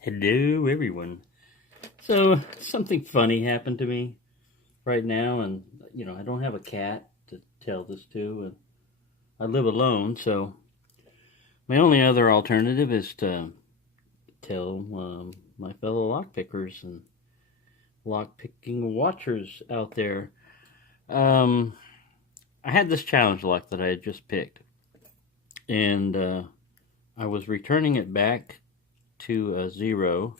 Hello, everyone. So, something funny happened to me right now, and I don't have a cat to tell this to, and I live alone, so my only other alternative is to tell my fellow lockpickers and lockpicking watchers out there. Um, I had this challenge lock that I had just picked, and I was returning it back to a zero.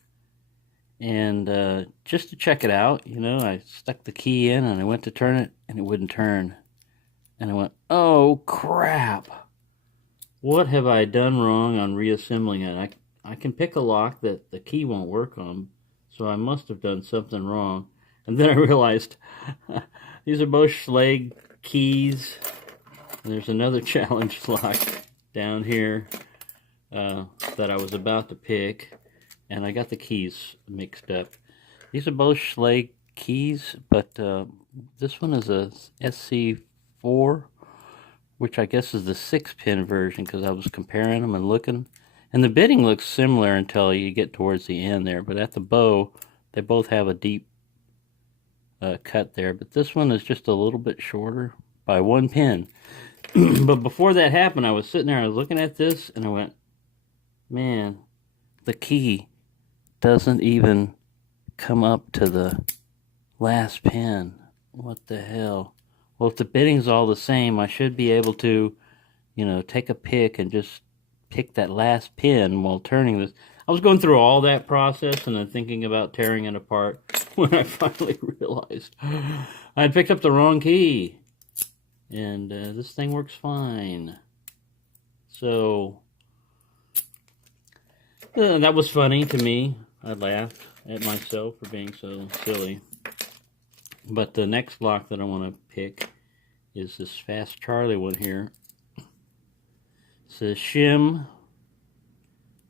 And just to check it out, I stuck the key in and I went to turn it and it wouldn't turn. And I went, oh crap! What have I done wrong on reassembling it? I can pick a lock that the key won't work on, so I must have done something wrong. And then I realized these are both Schlage keys. And there's another challenge lock down here that I was about to pick. And I got the keys mixed up. These are both Schlage keys, but this one is a SC4, which I guess is the 6-pin version because I was comparing them and looking. And the bitting looks similar until you get towards the end there, but at the bow, they both have a deep cut there. But this one is just a little bit shorter by 1 pin. But before that happened, I was sitting there, I was looking at this, and I went, man, the key doesn't even come up to the last pin. What the hell? Well, if the bitting's all the same, I should be able to, take a pick and just pick that last pin while turning this. I was going through all that process and then thinking about tearing it apart when I finally realized I had picked up the wrong key. And this thing works fine. So that was funny to me. I laughed at myself for being so silly. But the next lock that I want to pick is this Fast Charlie one here. It says shim,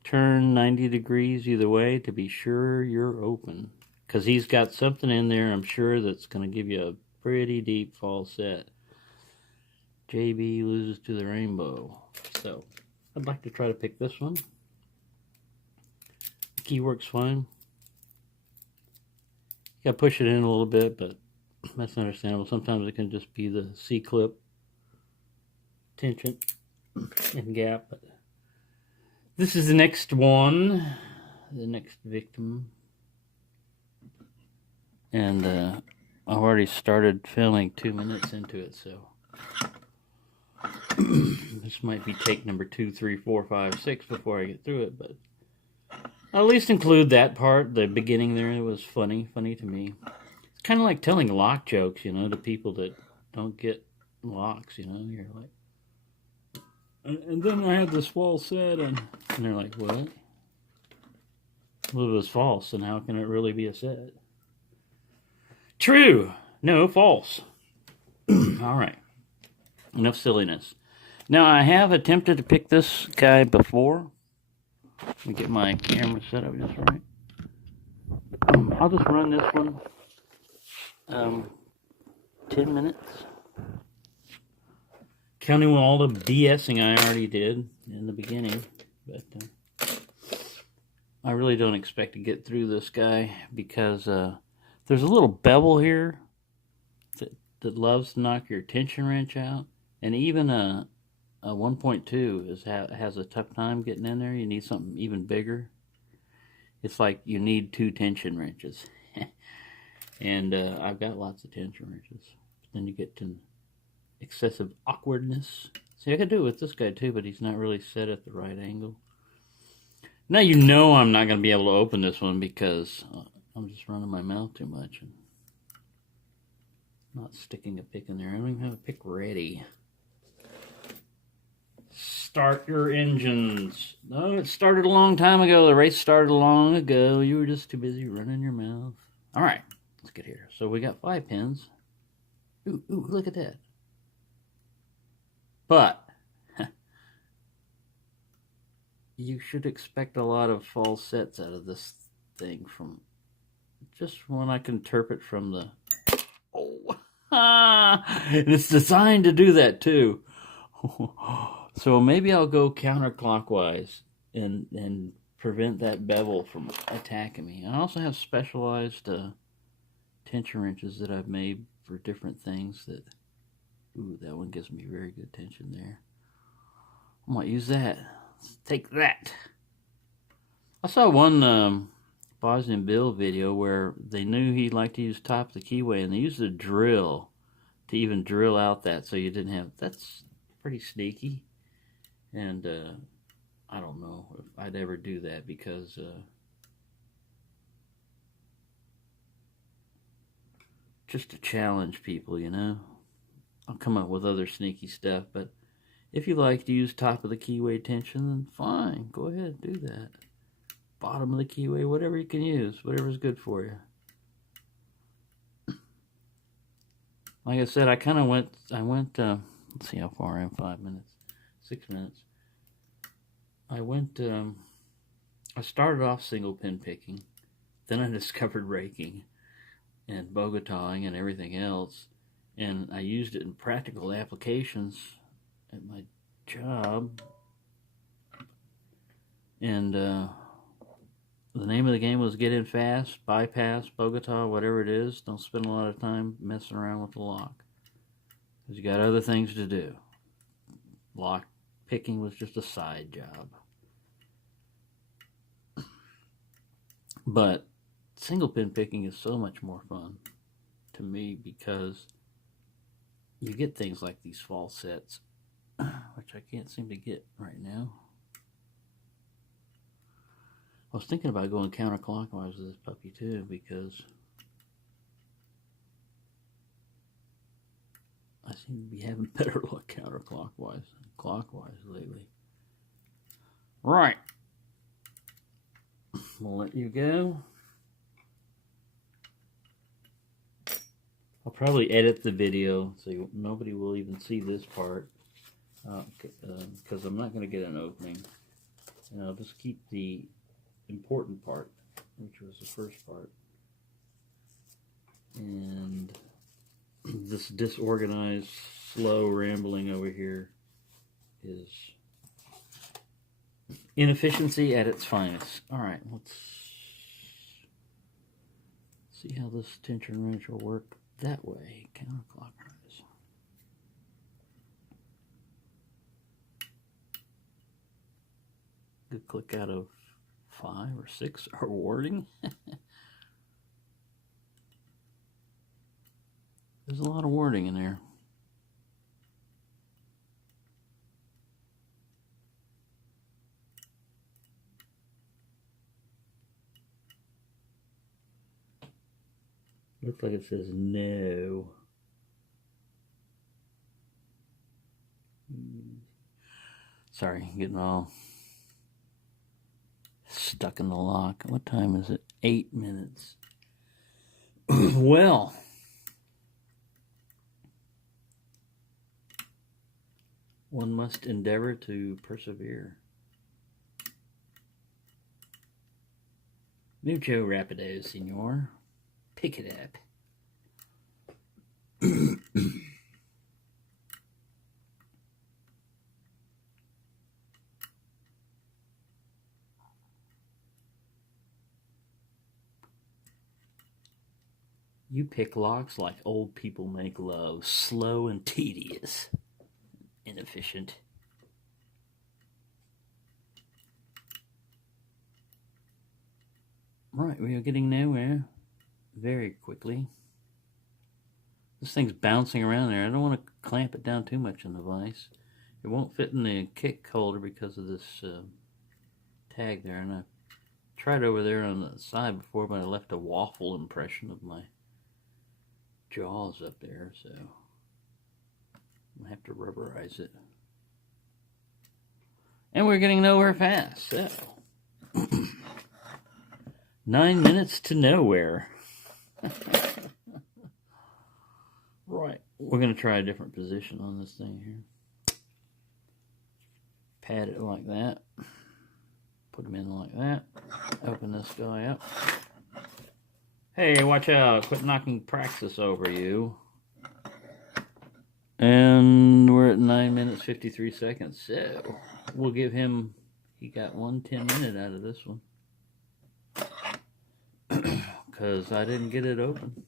turn 90 degrees either way to be sure you're open. Because he's got something in there, I'm sure, that's going to give you a pretty deep false set. JB loses to the rainbow. So, I'd like to try to pick this one. Key works fine. You gotta push it in a little bit, but that's understandable. Sometimes it can just be the C-clip tension and gap. But this is the next one, the next victim. And I've already started filming 2 minutes into it, so this might be take number 2, 3, 4, 5, 6 before I get through it, but I'll at least include that part, the beginning there. It was funny to me. It's kind of like telling lock jokes, to people that don't get locks, You're like, and then I had this false set, and they're like, what? Well, it was false, and how can it really be a set? True! No, false. Alright. Enough silliness. Now, I have attempted to pick this guy before. Let me get my camera set up just right. I'll just run this one 10 minutes. Counting all the BSing I already did in the beginning. But I really don't expect to get through this guy because there's a little bevel here that loves to knock your tension wrench out. And even a 1.2 has a tough time getting in there. You need something even bigger. It's like you need 2 tension wrenches. And I've got lots of tension wrenches. But then you get to excessive awkwardness. See, I could do it with this guy too, but he's not really set at the right angle. Now I'm not going to be able to open this one because I'm just running my mouth too much and not sticking a pick in there. I don't even have a pick ready. Start your engines. No, it started a long time ago. The race started long ago. You were just too busy running your mouth. All right, let's get here. So we got 5 pins. Ooh, look at that. But you should expect a lot of false sets out of this thing from just when I can interpret from the... Oh, and it's designed to do that too. So maybe I'll go counterclockwise and prevent that bevel from attacking me. I also have specialized tension wrenches that I've made for different things that, ooh, that one gives me very good tension there. I might use that. Let's take that. I saw one Bosnian Bill video where they knew he liked to use top of the keyway, and they used a drill to even drill out that so you didn't have, that's pretty sneaky. And I don't know if I'd ever do that because just to challenge people, you know. I'll come up with other sneaky stuff, but if you like to use top of the keyway tension, then fine, go ahead, do that. Bottom of the keyway, whatever you can use, whatever's good for you. Like I said, I went, let's see how far I am, 5 minutes, 6 minutes. I started off single pin picking, then I discovered raking and bogotaing and everything else, and I used it in practical applications at my job, and the name of the game was get in fast, bypass, bogota, whatever it is. Don't spend a lot of time messing around with the lock, because you got other things to do. Lock picking was just a side job. But single pin picking is so much more fun to me because you get things like these false sets, which I can't seem to get right now. I was thinking about going counterclockwise with this puppy too, because I seem to be having better luck counterclockwise than clockwise lately. Right. We'll let you go. I'll probably edit the video so nobody will even see this part, because I'm not going to get an opening. And I'll just keep the important part, which was the first part. And this disorganized, slow rambling over here is inefficiency at its finest. Alright, let's see how this tension wrench will work that way, counterclockwise. Good click out of 5 or 6 are warding. There's a lot of warding in there. Looks like it says no. Sorry, getting all stuck in the lock. What time is it? 8 minutes. Well, one must endeavor to persevere. Mucho rapido, senor. Pick it up. You pick locks like old people make love, slow and tedious, inefficient. Right, we are getting nowhere very quickly. This thing's bouncing around there. I don't want to clamp it down too much in the vise. It won't fit in the kick holder because of this tag there. And I tried over there on the side before, but I left a waffle impression of my jaws up there, so I have to rubberize it. And we're getting nowhere fast, so 9 minutes to nowhere. Right, we're going to try a different position on this thing here. Pat it like that. Put them in like that. Open this guy up. Hey, watch out. Quit knocking Praxis over you. And we're at 9 minutes, 53 seconds. So, we'll give him he got 1 10-minute out of this one. Because I didn't get it open.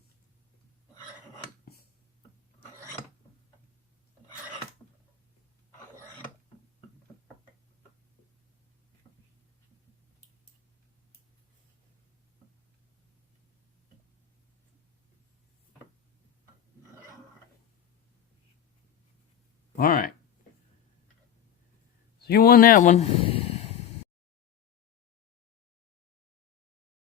All right. So you won that one.